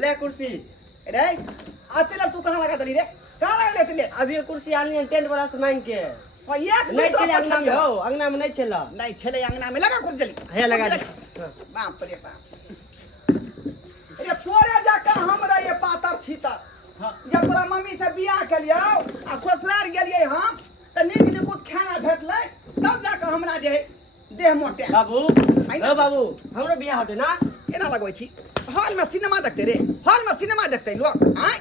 ले कुर्सी रे आते ला तू कहां लगा दली रे कहां लगा लेते ले अभी ये कुर्सी आनी है टेंट वाला से मांग के और एक नहीं तो चले अंगना में हो अंगना में नहीं चला नहीं छले अंगना में लगा कुछ जली है लगा दे। बाप रे बाप रे तोरे जाका हमरा ये पातर छीतर हाँ जब तोरा मम्मी से बियाह के लियो आ ससुराल गेलिए हम त नीक निकुत खाना भेटलै तब जाके हमरा जे है देह मोटे बाबू है ना? ओ बाबू हमरो बियाह होते ना केना लगबै छी हॉल में सिनेमा देखते रे हॉल में सिनेमा देखते लोग आय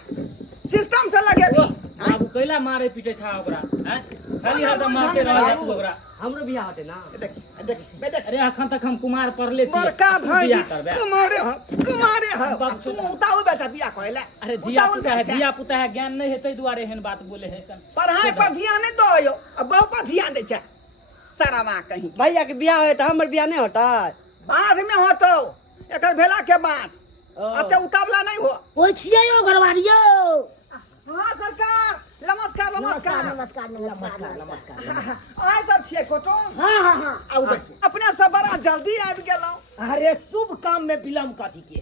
सिस्टम से लगेबी बाबू कैला मारे पीटे छा ओकरा हैं खाली हाथ मारते रह जा तू ओकरा हमरो बियाह होते ना देख देख बे देख अरे अखन तक हम कुमार पढ़ले छी बड़का तू भाई बियाह करबे कुमारे ह बाप तू छोटा। उताऊ बेचा बियाह कहला अरे धिया पुता है ज्ञान नहीं है तै दुआरे एहन बात बोले है कन पढ़ाई पर ध्यान नहीं दो यो अब बहु पर ध्यान दे छै सारा मां कहीं भैया के बियाह होए तो हमर बियाह नहीं होता बाद में होतो एकर भेला के बाद अब ते उतावला नहीं हो ओइ छियै यो घरवारियो। हां सरकार नमस्कार नमस्कार नमस्कार नमस्कार नमस्कार आय सब छियै कोटो हाँ हाँ हाँ आउ बस अपने सब बड़ा जल्दी आबि गेलौ अरे शुभ काम में विलम्ब कथी के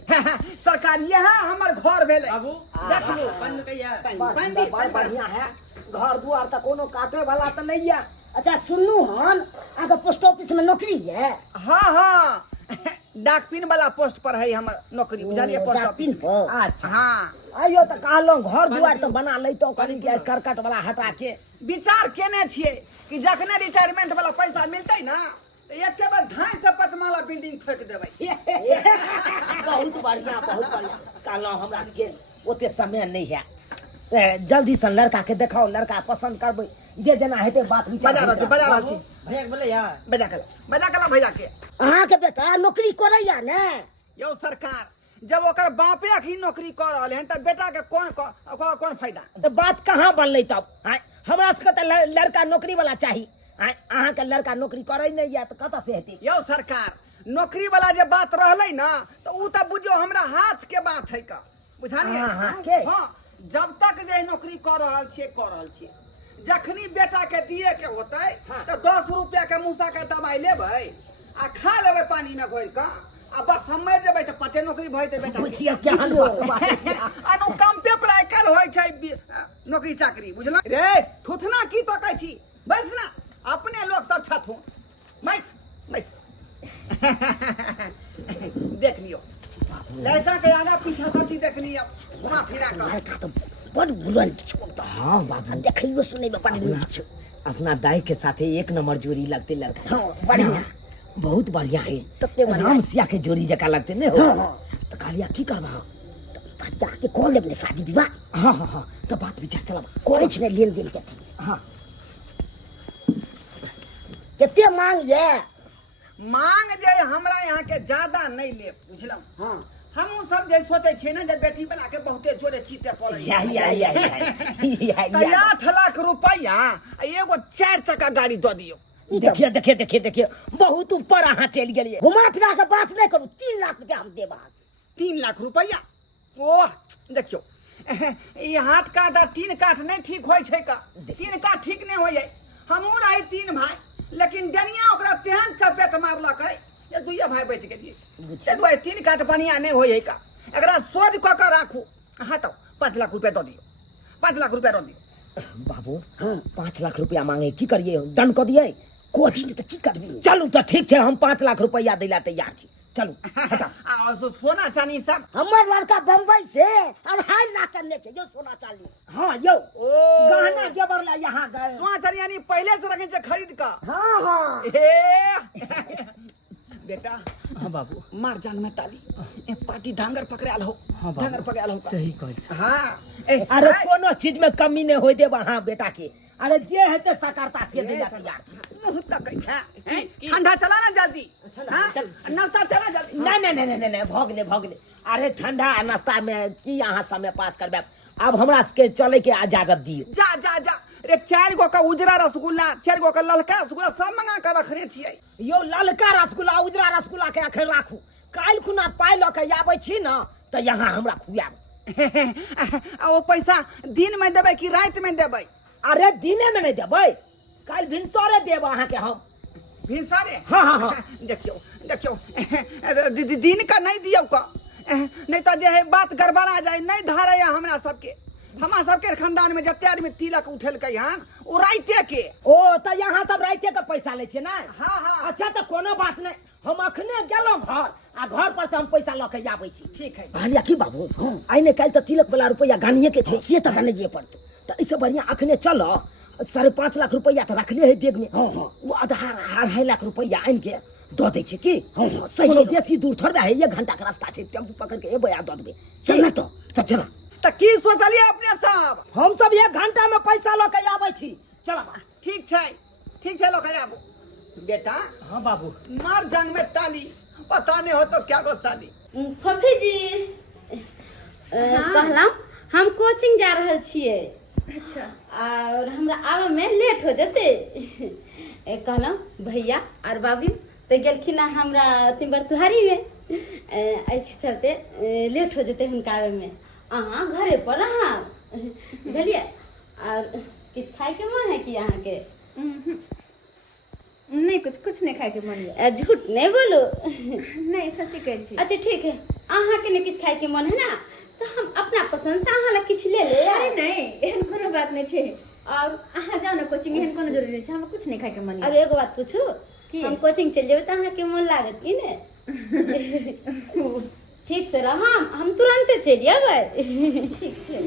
सरकार ये है हमर घर भेले बाबू देख लो बंद कहिया बस बड़ बढ़िया है घर दुआर तक कोनो काटे वाला तो नहीं है अच्छा सुनू हन आगे पोस्ट ऑफिस में नौकरी है? हाँ हाँ डाक पिन वाला पोस्ट पर है हमर नौकरी बुझलिए पोस्ट डाक पिन ऑफिस पर? अच्छा हाँ आइयो तो कहलो घर दुआर तो बना लेतो कनी के करकट वाला हटा के विचार केने छियै कि जखने रिटायरमेंट वाला पैसा मिलतै ना तो एक के बाद 2.5 पचमाला बिल्डिंग ठोक देबै बहुत बढ़िया कहलो हमरा के ओते समय नहीं है जल्दी से लड़का के देखाओ लड़का पसंद करबै जे जना हेते बात विचार बजा रहल छी भैया के बोले यार बजा कला भैया के अहाँ के बेटा नौकरी करैया ने? यौ सरकार जब ओकर बापे अखनी नौकरी कर रहले हैं तब बेटा के कौन फायदा तो बात कहाँ बनलै तब आय हमरा सबके तो लड़का नौकरी वाला चाहिए आय अहाँ के लड़का नौकरी करे नहीं है तो कतऽ से हेतै यौ सरकार नौकरी वाला जे बात रहलै ना तो उ त बुझियो हमरा हाथ के बात है का बुझालिए हाँ, हाथ के? हाँ जब तक जे नौकरी कर रहल छियै जखनी बेटा के दिए के होतै तो 10 रुपया के मूसा के दवाई लेबै आ खा लेबै पानी में घोर के आ बस हम मर जेबै तो पटे नौकरी भइतै बेटा के। बुझियो क्या लो अनुकंपे पर आइ काल्हि होय छै नौकरी चाकरी बुझला रे थुथना की तो कहै छी बैस ना अपने लोग सब छथुन बैस बैस देख लियो लड़का के आगा पीछा सब चीज देख लियो घुमा फिरा कर लड़का तो बड़ बुलंद छोड़ता हाँ बाबू देखियो सुनै में बड़ नीक छै अपना दाई के साथे एक नंबर जोड़ी लगते लड़का हाँ बढ़िया बहुत बढ़िया है तते बढ़िया। राम सिया के जोड़ी जका लगते ने हो हाँ, हाँ। तो कहलिया की करबा बढ़िया के कॉल लेबने शादी विवाह हाँ हाँ हाँ तो बात विचार चला करे छै ने लेन देन के थी हाँ केते मांग ये मांग जे हमरा यहाँ के ज्यादा नहीं ले बुझलम हाँ हमहू सब जे सोचे छे ना जे बेटी वाला के बहुते जोरे चीते पड़े या 8 लाख रुपया आ एगो 4 चक्का गाड़ी दऽ दियो देखिए देखिए देखिए देखिए बहुत ऊपर अहाँ चल गेलिए घुमा फिरा के बात नहीं करू 3 लाख रुपया हम देब अहाँके 3 लाख रुपया ओह देखियो ई हाथ का दा 3 काठ नहीं ठीक होय छै का 3 काठ ठीक नहीं होय हमहू रही 3 भाई लेकिन डनिया ओकरा तेहन चपेट मारलक है ये दुइया भाई बच गेलिए से दुआरे 3 काठ बढ़िया नहीं होय का एकरा सोच क के राखू हाँ तो 5 लाख रुपया दऽ दियो 5 लाख रुपया दऽ दियो बाबू 5 लाख रुपया मांगे की करिए दंड को दिए को दिन तो की करबी चलू तो ठीक है हम 5 लाख रुपया दैला तैयार छी चलू हटा आ सोना चांदी सब हमर लड़का बम्बई से 2.5 लाख करने छै जो सोना चांदी हाँ यो ओ गहना जेवर ला यहाँ गए सोना चांदी यानी पहले से रखे छै खरीद का हाँ हाँ बेटा हाँ बाबू मार जान में ताली ए पार्टी डांगर पकड़ाल हो हाँ बाबू। डांगर पकड़ाल हो सही कहल हाँ अरे कोनो चीज में कमी नहीं होय देब अहाँ बेटा के अरे जे है ते सकारता से दैला तैयार छी मुंह तक है ठंडा चला ना जल्दी हाँ नाश्ता चला जल्दी नहीं भऽ गेलै अरे ठंडा आ नाश्ता में की अहाँ समय पास करबे अब हमरा के चले के इजाजत दियो जा जा जा रे 4 गो का उजरा रसगुल्ला 4 गो का ललका रसगुल्ला सब मंगा कर रखने छियै यो ललका रसगुल्ला उजरा रसगुल्ला के अखन राखू काल्हि खुना पाइ लऽ के आबै छी न तऽ यहाँ हमरा खुआब आ वो पैसा दिन में देबै कि रात में देबै अरे दिने में नहीं देबै काल्हि भिनसरे देब अहाँ के हम भिनसरे हाँ देखियो देखियो दिन का नहीं दियो का नहीं तो जे है बात गड़बड़ा जाए नहीं धारे हमरा सबके हमरा सबके खानदान में जते आदमी तिलक उठेलकै हन ओ राइते के ओ तऽ यहाँ सब राइते के पैसा लै छै ने हाँ हाँ अच्छा तऽ कोनो बात नहीं हम अखने गेलहुँ घर आ घर पर से हम पैसा लऽ के आबै छी ठीक है कहलिया की बाबू आइ ने काल्हि तऽ तिलक वाला रुपया गानिये के छै से तो गने जे पड़तो तऽ ऐसे बढ़िया अखने चल 5.5 लाख रुपया तऽ रखले है बैग में हाँ। वो आधार 2.5 लाख रुपया आनि के दऽ दै छै की हाँ, सही कोनो है। बेसी दूर थोड़बे है 1 घंटा के रास्ता छै टेम्पू पकड़ के एबै आ दऽ देबै चल ना तो चल तो की सोचलिए अपने सब हम सब 1 घंटा में पैसा लऽ के आबै छी चल ठीक छै लोग आबू बेटा हाँ बाबू मार जंग में ताली पता नहीं हो तो क्या गो साली फफी जी कहलहुँ हम कोचिंग जा रहल छियै अच्छा और हमरा आवे में लेट हो जते कहलहुँ भैया और बाबू तो गेलखिन हमरा अथी बरतुहारी में एहि चलते लेट हो जते हुनका आवे में अहाँ घरे पर रहाँ बुझलिए और किछु खाए के मन है कि अहाँ के नहीं कुछ नहीं खाए के मन है झूठ नहीं बोलो नहीं सच्ची कहै छी अच्छा ठीक है अहाँ के ने किछु खाए के मन है ना तो हम अपना पसंद से अहाँ ला किछु ले ले अरे नहीं एहन कोनो बात नहीं छै और अहाँ जाओ ना कोचिंग एहन कोनो जरूरी नहीं छै हमरा कुछ नहीं खाए के मन और है एगो बात पूछू की? हम कोचिंग चल जेबै तो अहाँ के मन लागत कि ने ठीक से रह हम तुरंते चलि अबै ठीक छै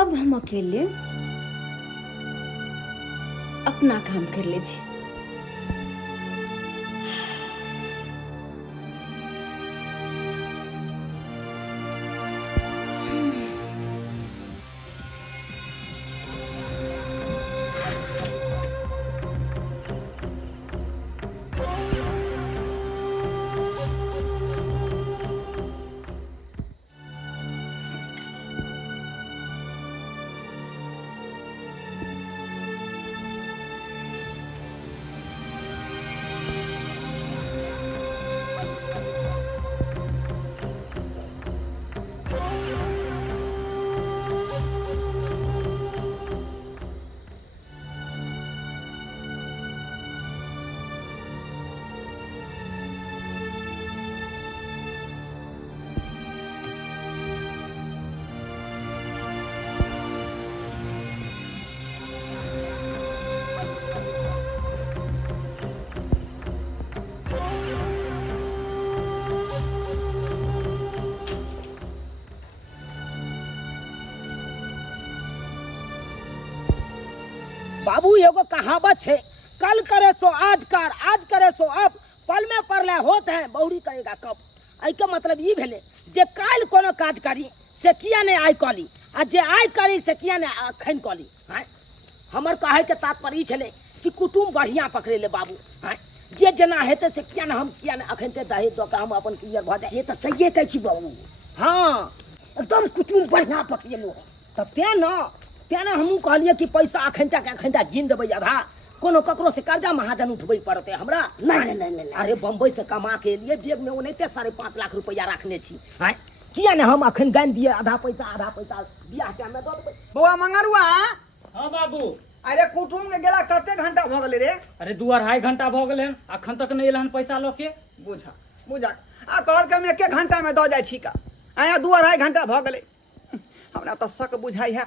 अब हम अकेले अपना काम कर ले छी बाबू एगो कहावत है, कल करे सो आज कर, आज करे सो अब, पल में परले होत है बहुरी करेगा कब। आई का मतलब ये भेले जे काल कोनो काज करी से किया ने आइ कली, आ जे आइ करी से किया ने अखन कली। हैं हमर कहे के तात्पर्य छले कि कुटुम बढ़िया पकड़े ले बाबू। हैं जे जना हेते से किया ने हम किया ने अखन ते दहेज दो के हम अपन क्लियर भ जाए। से तो सही कहै छी बाबू, हाँ एकदम कुटुम बढ़िया पकड़ेलो। तब ते न हमहूँ कहलिए कि पैसा अखन तक गिन देबै आधा, कोनो ककरो से कर्जा महाजन उठबै पड़ते हमरा। नहीं नहीं नहीं अरे बम्बई से कमा के लिए जेब में ओनाहिते 5.5 लाख रुपया रखने छी। हैं किया ने हम अखन गान दिए आधा पैसा बियाह के में दऽ देबै। बौआ मंगरुआ, हाँ बाबू। अरे कुटुम के गेला कते घंटा भ गेलै रे? अरे 2-2.5 घंटा भ गेलै, अखन तक नहीं एलहन पैसा लऽ के। बुझा आ कहल के हम 1 घंटा में दऽ जाइ छी का, आया 2-2.5 घंटा भ गेलै। हमरा तऽ शक बुझाइ है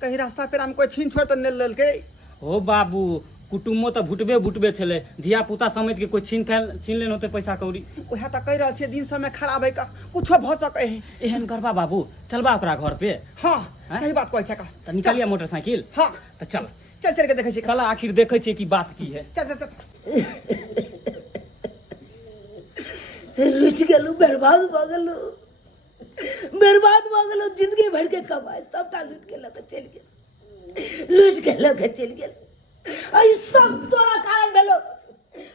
कहीं रास्ता पेरा में कोई छीन छोड़ तऽ नहि लेलकै। हो बाबू, कुटुम्बो तऽ भुटबे छले, धिया पुता समझ के कोई छीन लेन होते पैसा कौड़ी। उहे तऽ कहि रहल छियै दिन समय खराब है का, कुछो भ सकै है। एहन करबा बाबू, चलबा ओकरा घर पे। हाँ सही बात कहै छै का। तो निकलिया मोटरसाइकिल। हाँ तो चल के देखै छी। चल आखिर देखै छियै कि बात की है। चल लुट गेलू, बर्बाद भ गेलू, जिंदगी भर के कमाई सबटा लूट के लके चल गेल। आई सब तोरा कारण भेलो।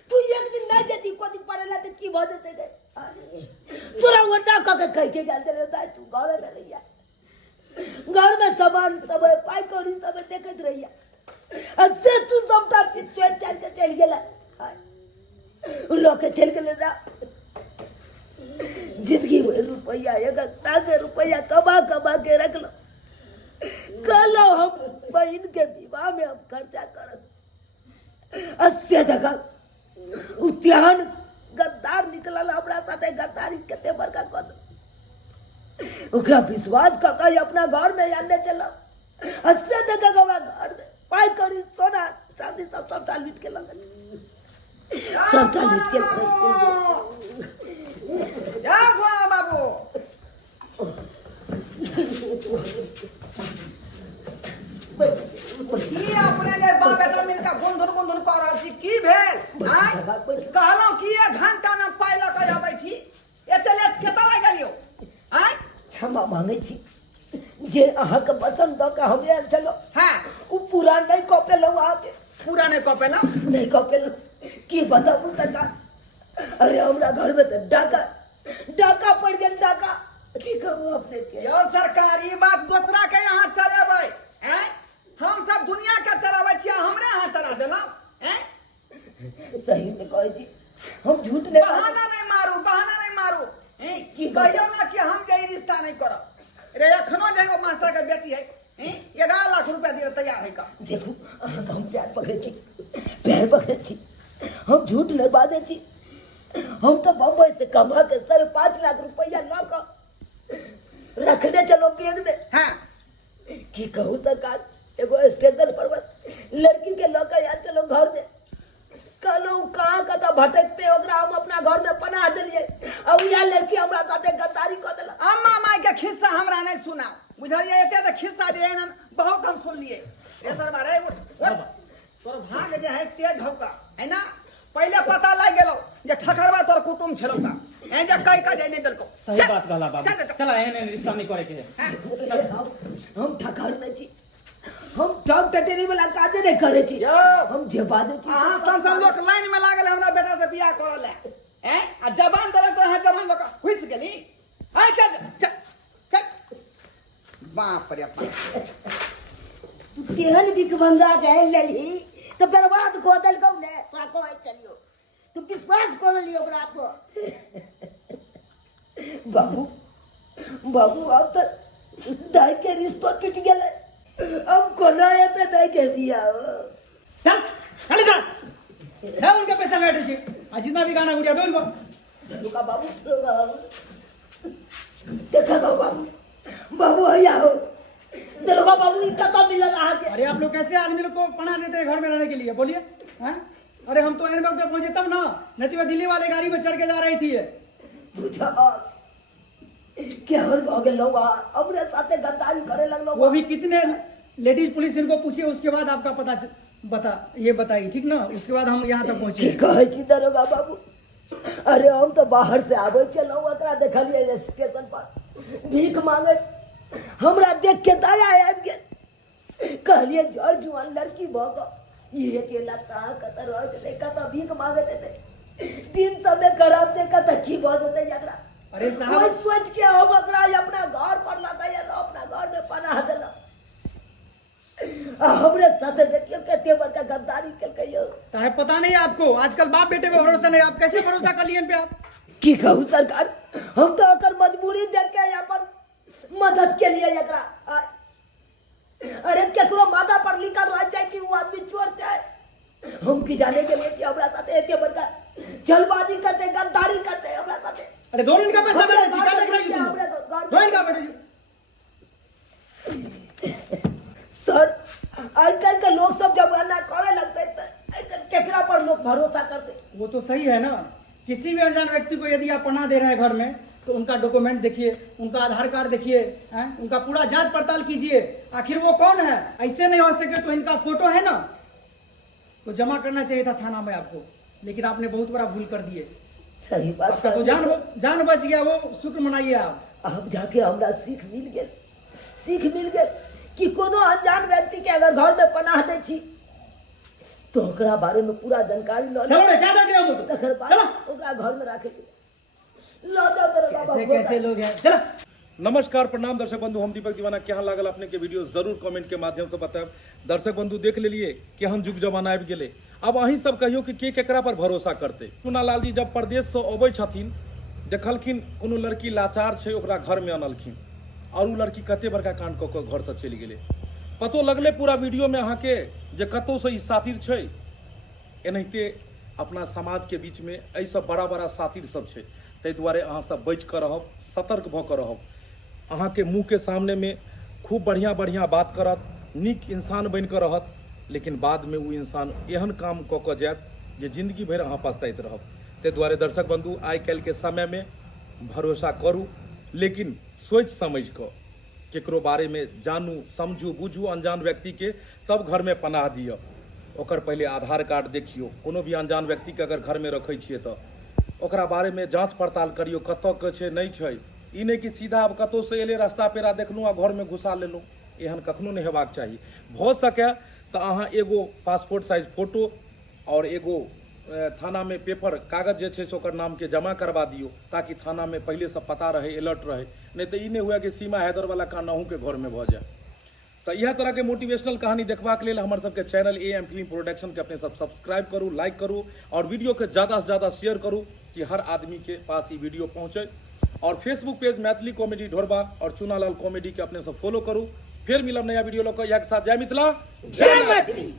तू एक दिन नहीं जेती कोचिंग पढ़ेला त की भ जेते गए। तोरा वड्डा क के कह के गेल चले दाई तू घर में रहिया, घर में सामान सब पाई कौड़ी सब देखत रहिया, से तू सबटा चीज चल के चल गेला। उ लोग के चल गेले ना, जिंदगी में रुपया 1 लाख रुपया कमा के रख लो। कल हम बहन के विवाह में हम खर्चा करत 80 जगह उत्यान गद्दार निकलल हमरा साथे। गद्दारी कते बड़का कद, ओकरा विश्वास क के अपना घर में आने चलो। 80 जगह हमरा घर में पाई कौड़ी सोना चांदी सबटा लूट के लग सबटा लूट के जा बाबू। की अपने जे बाप बेटा मिलके गुनधुन कर रहल छी, की भेल? आय कहलौ कि 1 घंटा में पाई लऽ के आबै छी, एते लेट केता लागि गेलियो? आय क्षमा मांगे छी जे अहाँ के वचन द के हम आयल चलो। हां उ पूरा नहीं कऽ पेलौ, आके पूरा नहीं कऽ पेलौ। नहीं कऽ पेलौ की बताबू सरकार। अरे हमरा घर में तो डाका पड़ गेल। डाका की कहूँ अपने के। यो सरकार ई बात दोसरा के यहाँ चलेबै। हैं हम सब दुनिया के चलाबै छी, हमरे यहाँ चला देलौ। हैं सही में कहै छी, हम झूठ नहीं बहाना नहीं मारू। हैं की कहियो ना कि हम के ई रिश्ता नहीं करब। रे एखनो जे एगो मास्टर के बेटी है, हैं 11 लाख रुपया दिए तैयार है का। देखू अहाँ हम प्यार पकड़े छी, हम झूठ नहीं बाजै छी। हम तो बम्बई से कमा के 5.5 लाख रुपया ला कर रखने चलो बेग में। हां की कहूँ सरकार, एगो स्टेशन पर लड़की के लौका याद चलो घर में। कहलो कहाँ कता भटकते ओकरा हम अपना घर में पनाह दिलिए, और यह लड़की हमरा साथे गद्दारी कर देला। अम्मा माई के खिस्सा हमरा नहीं सुना, बुझलिए? एते तो खिस्सा जे है ना बहुत हम सुन लिए। ए सर मारे उठ तोर भाग जे है तेज होका है ना। पहले पता लग गेलो जे ठकरवा तोर कुटुम छलौ का, ए जे कई का जे नहीं देलको। सही बात कहला बाबू, चल एहन रिश्ता नहीं करे के। हम ठकार नहीं छी, हम टॉप टटेरी वाला काजे नहीं करे छी। हम जे बाजे छी हां संसन लोग लाइन में लागल हमरा बेटा से बियाह करल है। हैं आ जवान देले तो है, जवान लोग हुइस गेली। हां चल बाप रे बाप। तू केहन बिकभंगा गए लेली तो बर्बाद को दल को ने तोरा को चलियो। तू विश्वास कर लियो ओकरा पर। बाबू अब तो दाई के रिश्ता टूट गेले, अब कोना एते दाई के बियाह। चल चल जा उनके पैसा बैठे छी, आ जितना भी गाना गुड़िया दो इनको। रुका बाबू, देखा बाबू हैया हो। देखो बाबू इतना तो मिलल अहाँ के। अरे आप लोग कैसे आदमी लोग को पनाह देते हैं घर में रहने के लिए, बोलिए? हैं अरे हम तो एन वक्त पे पहुंचे तब ना, नहीं तो दिल्ली वाले गाड़ी में चढ़ के जा रही थी। बुझा केहन भ गेल लोग अपने साथे गद्दारी करे लगलो। वो भी कितने लेडीज पुलिस इनको पूछिए, उसके बाद आपका पता बता ये बताइए ठीक ना, उसके बाद हम यहाँ तक की पहुँचे। कहै छी दरोगा बाबू, अरे हम तो बाहर से आबै छलहुँ, ओकरा देखलिए स्टेशन पर भीख मांगैत, हमरा देख के दया आबि गेल। कहलिए जड़ जुआन लड़की भऽ कऽ ई अकेला कहाँ कतऽ रह जेतै, कतऽ भीख मांगैत हेतै, दिन समय खराब छै, कतऽ की भऽ जेतै एकरा। अरे साहब ओहि सोच के हम ओकरा अपना घर पर लगेलहुँ, अपना घर में पनाह देलहुँ। आ हमरे साथे देखियो कते बड़का गद्दारी केलकै यौ। साहब पता नहीं आपको, आजकल बाप बेटे पे भरोसा नहीं, आप कैसे भरोसा कर लिए इन पे आप? की कहूँ सरकार, हम तो ओकर मजबूरी देख के अपन मदद के लिए एकरा। अरे केकरो माथा पर लिखल रह जाए कि वो आदमी चोर छै, हम की जाने के लिए कि हमरा साथे एते बड़का जलबाजी करते, गद्दारी करते हमरा साथे। अरे दो इनका पैसा हमरे बेटे जी, घर क्या में देख रहे घुस के हो हमरे तुम? घर दो में- इनका बेटे जी। सर आजकल के लोग सब जब अन्ना करे लगते तो केकरा पर लोग भरोसा करते। वो तो सही है ना, किसी भी अनजान व्यक्ति को यदि आप पनाह दे रहे हैं घर में, तो उनका डॉक्यूमेंट देखिए, उनका आधार कार्ड देखिए, उनका पूरा जांच पड़ताल कीजिए, आखिर वो कौन है। ऐसे नहीं हो सके तो इनका फोटो है ना, तो जमा करना चाहिए था थाना में आपको, लेकिन आपने बहुत बड़ा भूल कर दिए। सही बात आपका तो जान बच गया, वो शुक्र मनाइए आप। अब जाके हमरा सीख मिल गेल कि कोनो अनजान व्यक्ति के अगर घर में पनाह दै छी तो ओकरा बारे में पूरा जानकारी ल चलो रे, क्या देख रहे हो वो तो? तकर बाद चलो। ओकरा घर में राखे लो जाओ तेरे बाबा। कैसे कैसे लोग हैं, चलो। नमस्कार प्रणाम दर्शक बंधु, हम दीपक दीवाना। क्या लागल अपने के वीडियो जरूर कमेंट के माध्यम से बताएब। दर्शक बंधु देख लेलिए केहन जुग जमाना आबि गेलै। अब अहीं सब कहियो कि के केकरा पर भरोसा करते। कुणालाल जी जब प्रदेश से अबै छथिन, देखलखिन कोनो लड़की लाचार छै, ओकरा घर में अनलखिन, और उ लड़की कते बड़का कांड कऽ के घर से चलि गेलै। पतो लगले पूरा वीडियो में अहाँ के जे कतौ से ई सातिर छै। एनाहिते अपना समाज के बीच में एहि सब बड़ा बड़ा सातिर सब छै, ताहि दुआरे अहाँ सब बचि कऽ रहब, सतर्क भऽ कऽ रहब। अहाँ के मुंह के सामने में खूब बढ़िया बढ़िया बात करत, नीक इंसान बन कऽ रहत, लेकिन बाद में वो इंसान एहन काम कऽ कऽ जायत जे जिंदगी भरि अहाँ पछताइत रहब। ताहि दुआरे दर्शक बंधु आइ काल्हि के समय में भरोसा करू, लेकिन सोचि समझ कऽ केकरो बारे में जानू, समझू, बुझू अनजान व्यक्ति के, तब घर में पनाह दिअ। ओकर पहले आधार कार्ड देखियो। कोनो भी अनजान व्यक्ति के अगर घर में रखै छियै तऽ ओकरा बारे में जांच पड़ताल करियो, कतऽ के छै नहि छै। ई नहि कि सीधा अब कतौ से एले रास्ता पेरा देखलहुँ आ घर में घुसा लेलहुँ, एहन कखनो नहि हेबाक चाही। भऽ सकै तऽ अहाँ एगो पासपोर्ट साइज फोटो और एगो थाना में पेपर कागज जे छै से ओकर नाम के जमा करवा दियो, ताकि थाना में पहले से पता रहे, अलर्ट रहे। नहीं तो ई नहीं हुआ कि सीमा हैदर वाला कांड अहूँ के घर में भऽ जाए। तो यह तरह के मोटिवेशनल कहानी देखबाक लेल हमर सबके चैनल AM फिल्म प्रोडक्शन के अपने सब सब्सक्राइब करू, लाइक करू और वीडियो के ज़्यादा से ज़्यादा शेयर करू कि हर आदमी के पास ये वीडियो पहुँचे। और फेसबुक पेज मैथिली कॉमेडी ढोरबा और चुनालाल कॉमेडी के अपने सब फॉलो करू। फिर मिलब नया वीडियो लोग के साथ। जय मिथिला, जय मैथिली।